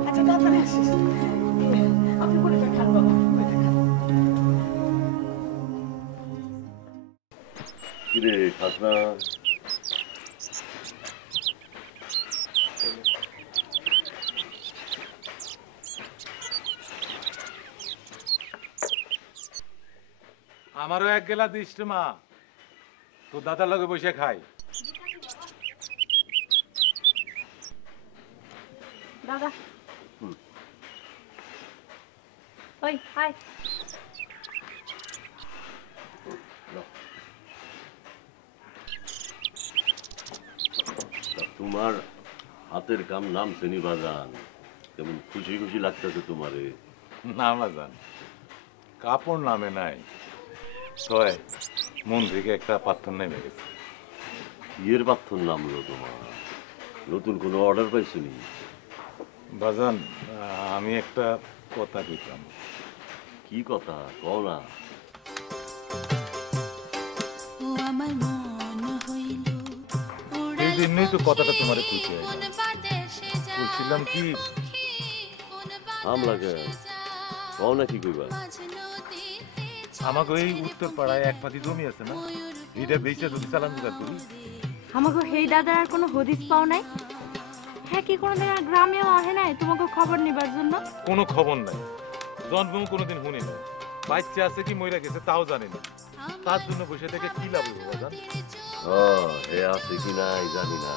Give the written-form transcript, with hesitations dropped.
আচ্ছা তাড়াতাড়ি আসিস। আপনি পুরোটা খান বাবা, পুরোটা খান। কিরে খাসনা? আমারও এক গেলা দিস রে মা, তোর দাদার লগে বসে খাই। দাদা ওই হাই তোমার হাতের কাম নাম শ্রেণী বাজান, কেমন খুশি খুশি লাগতেছে তোমারে? না বাজান, কাপড় নামে নাই, ছয় মন থেকে একটা পাথর নেমে গেছে। বিয়ের পাথর নামলো তোমার? নতুন কোনো অর্ডার পাইছো নি? বাজান, আমি একটা কথা কইতাম। কি কথা কও না? এই জন্যই তো কথাটা তোমারে কইতে আইলাম। বলছিলাম কি, লাগে কও না, কি কইবা? আমাকে এই উত্তর পাড়ায় এক পাতি জমি আছে না, এটা বেচে যদি চালান জোগাড় করি। আমাকে সেই দাদার আর কোনো হদিস পাও নাই? হ্যাঁ কি কোনোদিন আর গ্রামেও আহে নাই তোমাকে খবর নিবার জন্য? কোনো খবর নাই, জন্ম কোনোদিন শুনি না, বাচ্চা আছে কি মইরা গেছে তাও জানি না। তার জন্য বসে থেকে কি লাভ হইব বাজান? ও হে আছে কি নাই জানি না,